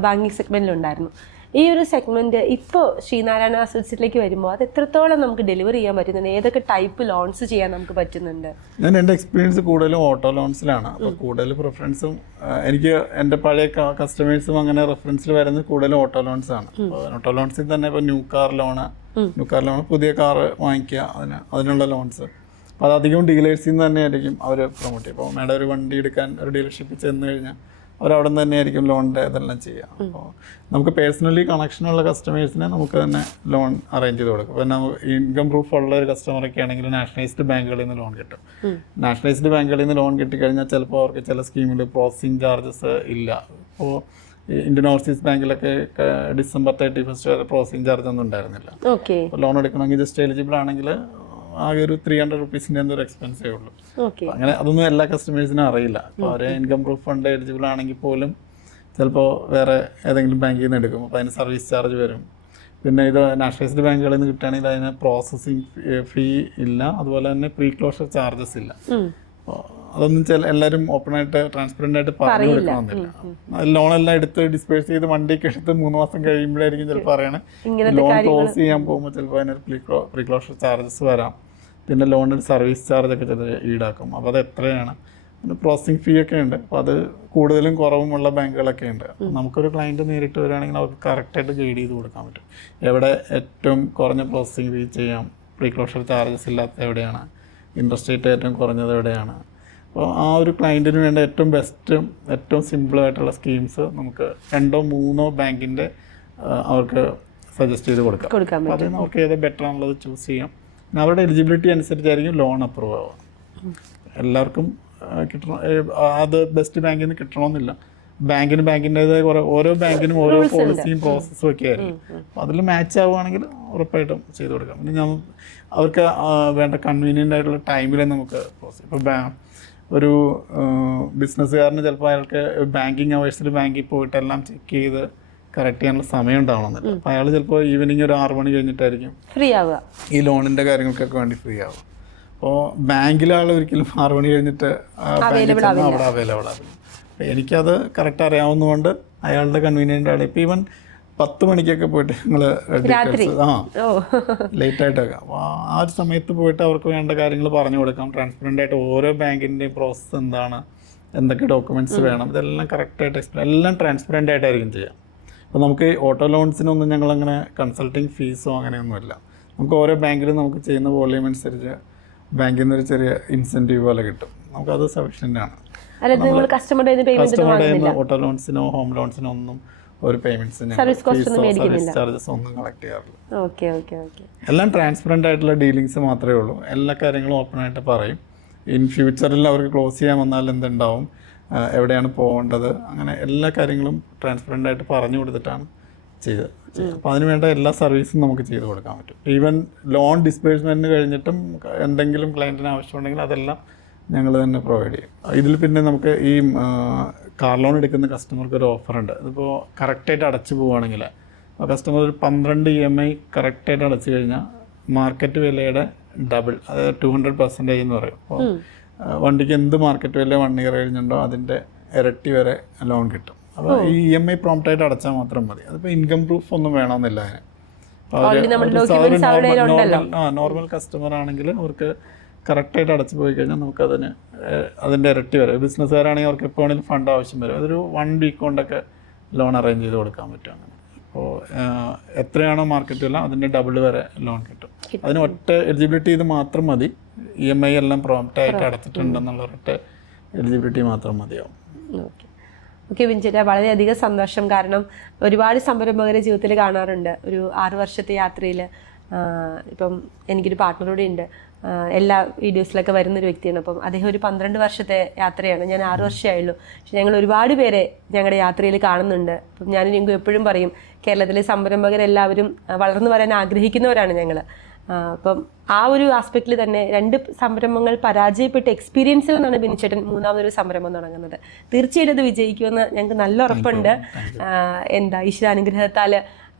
ബാങ്കിങ് സെഗ്മെന്റിലുണ്ടായിരുന്നു ഈ ഒരു സെഗ്മെന്റ് ഇപ്പോൾ ശ്രീനാരായണ അസോസിയേറ്റിലേക്ക് വരുമ്പോൾ അത് എത്രത്തോളം നമുക്ക് ഡെലിവർ ചെയ്യാൻ പറ്റുന്നുണ്ട്? ഏതൊക്കെ ടൈപ്പ് ലോൺസ് ചെയ്യാൻ നമുക്ക് പറ്റുന്നുണ്ട്? ഞാൻ എന്റെ എക്സ്പീരിയൻസ് കൂടുതലും ഓട്ടോ ലോൺസിലാണ് അപ്പോൾ കൂടുതൽ പ്രിഫറൻസും എനിക്ക് എന്റെ പഴയ കസ്റ്റമേഴ്സും അങ്ങനെ റെഫറൻസിൽ വരുന്നത് കൂടുതലും ഓട്ടോ ലോൺസ് ആണ് ഓട്ടോ ലോൺസിൽ തന്നെ ഇപ്പോൾ new car loan new car loan പുതിയ കാർ വാങ്ങിക്കുക അതിന് അതിനുള്ള ലോൺസ് അപ്പോൾ അത് അധികവും ഡീലേഴ്സിൽ നിന്ന് തന്നെ ആയിരിക്കും അവർ പ്രൊമോട്ട് ചെയ്യും അപ്പോൾ മേഡം ഒരു വണ്ടി എടുക്കാൻ ഒരു ഡീലർഷിപ്പിൽ ചെന്ന് കഴിഞ്ഞാൽ അവരവിടെ നിന്ന് തന്നെ ആയിരിക്കും ലോണിന്റെ ഇതെല്ലാം ചെയ്യുക. അപ്പോൾ നമുക്ക് പേഴ്സണലി കണക്ഷനുള്ള കസ്റ്റമേഴ്സിനെ നമുക്ക് തന്നെ ലോൺ അറേഞ്ച് ചെയ്ത് കൊടുക്കും. പിന്നെ ഇൻകം പ്രൂഫ് ഉള്ള ഒരു കസ്റ്റമറൊക്കെ ആണെങ്കിൽ നാഷണലൈസ്ഡ് ബാങ്കുകളിൽ നിന്ന് ലോൺ കിട്ടും. നാഷണലൈസ്ഡ് ബാങ്കുകളിൽ നിന്ന് ലോൺ കിട്ടിക്കഴിഞ്ഞാൽ ചിലപ്പോൾ അവർക്ക് ചില സ്കീമിൽ പ്രോസസ്സിങ് ചാർജസ് ഇല്ല. അപ്പോൾ ഇന്ത്യൻ ഓവർസീസ് ബാങ്കിലൊക്കെ ഡിസംബർ തേർട്ടി ഫസ്റ്റ് വരെ പ്രോസസിങ് ചാർജ് ഒന്നും ഉണ്ടായിരുന്നില്ല. ഓക്കെ ലോൺ എടുക്കണമെങ്കിൽ ജസ്റ്റ് എലിജിബിൾ ആണെങ്കിൽ ആകെ ഒരു ത്രീ ഹൺഡ്രഡ് റുപ്പീസിന്റെ എന്തൊരു എക്സ്പെൻസേ ഉള്ളൂ. അങ്ങനെ അതൊന്നും എല്ലാ കസ്റ്റമേഴ്സിനും അറിയില്ല. അപ്പോൾ അവർ ഇൻകം പ്രൂഫ് ഫണ്ട് എലിജിബിൾ ആണെങ്കിൽ പോലും ചിലപ്പോൾ വേറെ ഏതെങ്കിലും ബാങ്കിൽ നിന്ന് എടുക്കും. അപ്പോൾ അതിന് സർവീസ് ചാർജ് വരും. പിന്നെ ഇത് നാഷണലൈസ്ഡ് ബാങ്കുകളിൽ നിന്ന് കിട്ടുകയാണെങ്കിൽ അതിന് പ്രോസസ്സിങ് ഫീ ഇല്ല. അതുപോലെ തന്നെ പ്രീ ക്ലോഷർ ചാർജസ് ഇല്ല അതൊന്നും ചില എല്ലാവരും ഓപ്പൺ ആയിട്ട് ട്രാൻസ്പെറന്റ് ആയിട്ട് പറഞ്ഞു കൊടുക്കണമെന്നില്ല ലോൺ എല്ലാം എടുത്ത് ഡിസ്പേഴ്സ് ചെയ്ത് വണ്ടിയൊക്കെ എടുത്ത് മൂന്ന് മാസം കഴിയുമ്പോഴായിരിക്കും ചിലപ്പോൾ പറയണേ. ലോൺ ക്ലോസ് ചെയ്യാൻ പോകുമ്പോൾ ചിലപ്പോൾ അതിനൊരു പ്രീക്ലോ പ്രീക്ലോഷർ ചാർജസ് വരാം. പിന്നെ ലോണിന്റെ സർവീസ് ചാർജ് ഒക്കെ ചിലർ ഈടാക്കും. അപ്പോൾ അത് എത്രയാണ്? പിന്നെ പ്രോസസ്സിംഗ് ഫീ ഒക്കെ ഉണ്ട്. അപ്പോൾ അത് കൂടുതലും കുറവുമുള്ള ബാങ്കുകളൊക്കെ ഉണ്ട്. നമുക്കൊരു ക്ലയന്റ് നേരിട്ട് വരികയാണെങ്കിൽ അവർക്ക് കറക്റ്റായിട്ട് ഗൈഡ് ചെയ്ത് കൊടുക്കാൻ പറ്റും. എവിടെ ഏറ്റവും കുറഞ്ഞ പ്രോസസ്സിംഗ് ഫീ ചെയ്യാം? പ്രീക്ലോഷർ ചാർജസ് ഇല്ലാത്ത എവിടെയാണ്? ഇൻട്രസ്റ്റ് റേറ്റ് ഏറ്റവും കുറഞ്ഞത് എവിടെയാണ്? അപ്പോൾ ആ ഒരു ക്ലയന്റിന് വേണ്ട ഏറ്റവും ബെസ്റ്റും ഏറ്റവും സിമ്പിളായിട്ടുള്ള സ്കീംസ് നമുക്ക് രണ്ടോ മൂന്നോ ബാങ്കിന്റെ അവർക്ക് സജസ്റ്റ് ചെയ്ത് കൊടുക്കാം. അത് നമുക്ക് അതിൽ നിന്ന് അവർക്ക് ഏത് ബെറ്റർ ആണുള്ളത് ചൂസ് ചെയ്യാം. പിന്നെ അവരുടെ എലിജിബിലിറ്റി അനുസരിച്ചായിരിക്കും ലോൺ അപ്രൂവ് ആവുക. എല്ലാവർക്കും കിട്ടണം അത് ബെസ്റ്റ് ബാങ്കിൽ നിന്ന് കിട്ടണമെന്നില്ല ബാങ്കിന് ബാങ്കിന്റെതായ കുറേ ഓരോ ബാങ്കിനും ഓരോ പോളിസിയും പ്രോസസ്സും ഒക്കെ ആയിരിക്കും. അപ്പോൾ അതിൽ മാച്ച് ആവുകയാണെങ്കിൽ ഉറപ്പായിട്ടും ചെയ്തു കൊടുക്കാം. പിന്നെ ഞാൻ അവർക്ക് വേണ്ട കൺവീനിയന്റ് ആയിട്ടുള്ള ടൈമിൽ നമുക്ക് പ്രോസസ് ഇപ്പോൾ ബാ ഒരു ബിസിനസ്സുകാരന് ചിലപ്പോൾ അയാൾക്ക് ബാങ്കിങ് അവേഴ്സിൽ ബാങ്കിൽ പോയിട്ട് എല്ലാം ചെക്ക് ചെയ്ത് കറക്റ്റ് ചെയ്യാനുള്ള സമയം ഉണ്ടാവണമെന്നില്ല അപ്പോൾ അയാൾ ചിലപ്പോൾ ഈവനിങ് ഒരു ആറ് മണി കഴിഞ്ഞിട്ടായിരിക്കും ഫ്രീ ആവുക. ഈ ലോണിന്റെ കാര്യങ്ങൾക്കൊക്കെ വേണ്ടി ഫ്രീ ആവും അപ്പോൾ ബാങ്കിലെ ആൾ ഒരിക്കലും ആറ് മണി കഴിഞ്ഞിട്ട് ബാങ്കിൽ അവിടെ അവൈലബിൾ ആവില്ല. എനിക്കത് കറക്റ്റ് അറിയാവുന്നതുകൊണ്ട് അയാളുടെ കൺവീനിയന്റ് ആണ് ഇപ്പോൾ ഈവൻ പത്ത് മണിക്കൊക്കെ പോയിട്ട് ഞങ്ങൾ ആ. ലേറ്റ് ആയിട്ടൊക്കെ. അപ്പോൾ ആ ഒരു സമയത്ത് പോയിട്ട് അവർക്ക് വേണ്ട കാര്യങ്ങൾ പറഞ്ഞു കൊടുക്കാം. ട്രാൻസ്പെറന്റ് ആയിട്ട് ഓരോ ബാങ്കിന്റെയും പ്രോസസ്സ് എന്താണ് എന്തൊക്കെ ഡോക്യുമെന്റ്സ് വേണം ഇതെല്ലാം കറക്റ്റായിട്ട് എക്സ്പ്ലെയിൻ എല്ലാം ട്രാൻസ്പെറന്റ് ആയിട്ടായിരിക്കും ചെയ്യുക അപ്പോൾ നമുക്ക് ഈ ഓട്ടോ ലോൺസിനൊന്നും ഞങ്ങളങ്ങനെ കൺസൾട്ടിങ് ഫീസോ അങ്ങനെയൊന്നുമില്ല നമുക്ക് ഓരോ ബാങ്കിലും നമുക്ക് ചെയ്യുന്ന വോളിയം അനുസരിച്ച് ബാങ്കിൽ നിന്ന് ഒരു ചെറിയ ഇൻസെന്റീവ് പോലെ കിട്ടും. നമുക്കത് സഫീഷ്യന്റ് ആണ്. കസ്റ്റമറുടെ ഓട്ടോ ലോൺസിനോ ഹോം ലോൺസിനോ ഒന്നും ഒരു ഒന്നും സർവീസ് ചാർജസ് ഒന്നും കളക്ട് ചെയ്യാറില്ല. ഓക്കെ ഓക്കെ ഓക്കെ എല്ലാം ട്രാൻസ്പെറന്റ് ആയിട്ടുള്ള ഡീലിങ്സ് മാത്രമേ ഉള്ളൂ. എല്ലാ കാര്യങ്ങളും ഓപ്പൺ ആയിട്ട് പറയും. ഇൻ ഫ്യൂച്ചറിൽ അവർക്ക് ക്ലോസ് ചെയ്യാൻ വന്നാൽ എന്തുണ്ടാവും? എവിടെയാണ് പോകേണ്ടത്? അങ്ങനെ എല്ലാ കാര്യങ്ങളും ട്രാൻസ്പെറന്റ് ആയിട്ട് പറഞ്ഞു കൊടുത്തിട്ടാണ് ചെയ്തത്. അപ്പോൾ അതിന് വേണ്ട എല്ലാ സർവീസും നമുക്ക് ചെയ്ത് കൊടുക്കാൻ പറ്റും. ഈവൻ ലോൺ ഡിസ്ബേഴ്സ്മെന്റ് കഴിഞ്ഞിട്ടും എന്തെങ്കിലും ക്ലയന്റിന് ആവശ്യമുണ്ടെങ്കിൽ അതെല്ലാം ഞങ്ങൾ തന്നെ പ്രൊവൈഡ് ചെയ്യും. ഇതിൽ പിന്നെ നമുക്ക് ഈ കാർ ലോൺ എടുക്കുന്ന കസ്റ്റമർക്ക് ഒരു ഓഫർ ഉണ്ട്. ഇതിപ്പോൾ കറക്റ്റായിട്ട് അടച്ചു പോവുകയാണെങ്കിൽ ആ കസ്റ്റമർ ഒരു പന്ത്രണ്ട് ഇ എം ഐ കറക്റ്റായിട്ട് അടച്ചു കഴിഞ്ഞാൽ മാർക്കറ്റ് വിലയുടെ ഡബിൾ അതായത് ടു ഹൺഡ്രഡ് പെർസെന്റേജ് എന്ന് പറയും. അപ്പോൾ വണ്ടിക്ക് എന്ത് മാർക്കറ്റ് വില വൺ ഇയർ കഴിഞ്ഞുണ്ടോ അതിന്റെ ഇരട്ടി വരെ ലോൺ കിട്ടും. അപ്പോൾ ഈ ഇ എം ഐ പ്രോംപ്റ്റായിട്ട് അടച്ചാൽ മാത്രം മതി. അതിപ്പോൾ ഇൻകം പ്രൂഫ് ഒന്നും വേണമെന്നില്ല അതിന്. നോർമൽ കസ്റ്റമർ ആണെങ്കിൽ അവർക്ക് കറക്റ്റായിട്ട് അടച്ചു പോയി കഴിഞ്ഞാൽ നമുക്കതിന് അതിന്റെ ഇരട്ടി വരും. ബിസിനസ്സുകാരാണെങ്കിൽ അവർക്ക് എപ്പോൾ വേണമെങ്കിലും ഫണ്ട് ആവശ്യം വരും. അതൊരു വൺ വീക്ക് കൊണ്ടൊക്കെ ലോൺ അറേഞ്ച് ചെയ്ത് കൊടുക്കാൻ പറ്റും അങ്ങനെ. അപ്പോൾ എത്രയാണോ മാർക്കറ്റ് വില അതിന്റെ ഡബിൾ വരെ ലോൺ കിട്ടും. അതിന് ഒറ്റ എലിജിബിലിറ്റി ഇത് മാത്രം മതി. ഇ എം ഐ എല്ലാം പ്രോംപ്റ്റായിട്ട് അടച്ചിട്ടുണ്ടെന്നുള്ള ഒറ്റ എലിജിബിലിറ്റി മാത്രം മതിയാവും. ഓക്കെ. ഓക്കെ വിൻചേട്ടാ വളരെയധികം സന്തോഷം. കാരണം ഒരുപാട് സംരംഭകരെ ജീവിതത്തിൽ കാണാറുണ്ട്. ഒരു ആറു വർഷത്തെ യാത്രയിൽ ഇപ്പം എനിക്കൊരു പാർട്ട്ണറോടെ ഉണ്ട്. എല്ലാ വീഡിയോസിലൊക്കെ വരുന്നൊരു വ്യക്തിയാണ്. അപ്പം അദ്ദേഹം ഒരു പന്ത്രണ്ട് വർഷത്തെ യാത്രയാണ്. ഞാൻ ആറു വർഷമായുള്ളൂ. പക്ഷെ ഞങ്ങൾ ഒരുപാട് പേരെ ഞങ്ങളുടെ യാത്രയിൽ കാണുന്നുണ്ട്. അപ്പം ഞാൻ നിങ്ങൾക്ക് എപ്പോഴും പറയും കേരളത്തിലെ സംരംഭകരെല്ലാവരും വളർന്നു വരാൻ ആഗ്രഹിക്കുന്നവരാണ് ഞങ്ങൾ. അപ്പം ആ ഒരു ആസ്പെക്റ്റിൽ തന്നെ രണ്ട് സംരംഭങ്ങൾ പരാജയപ്പെട്ട എക്സ്പീരിയൻസിൽ നിന്നാണ് ബിനിച്ചേട്ടൻ മൂന്നാമതൊരു സംരംഭം തുടങ്ങുന്നത്. തീർച്ചയായിട്ടും അത് വിജയിക്കുമെന്ന് ഞങ്ങൾക്ക് നല്ല ഉറപ്പുണ്ട്. എന്താ ഈശ്വരാനുഗ്രഹത്താൽ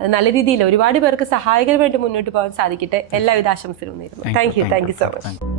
നല്ല രീതിയിൽ ഒരുപാട് പേർക്ക് സഹായകരമായിട്ട് മുന്നോട്ട് പോകാൻ സാധിക്കട്ടെ. എല്ലാവിധ ആശംസകളും നേരുന്നു. Thank you thank you so much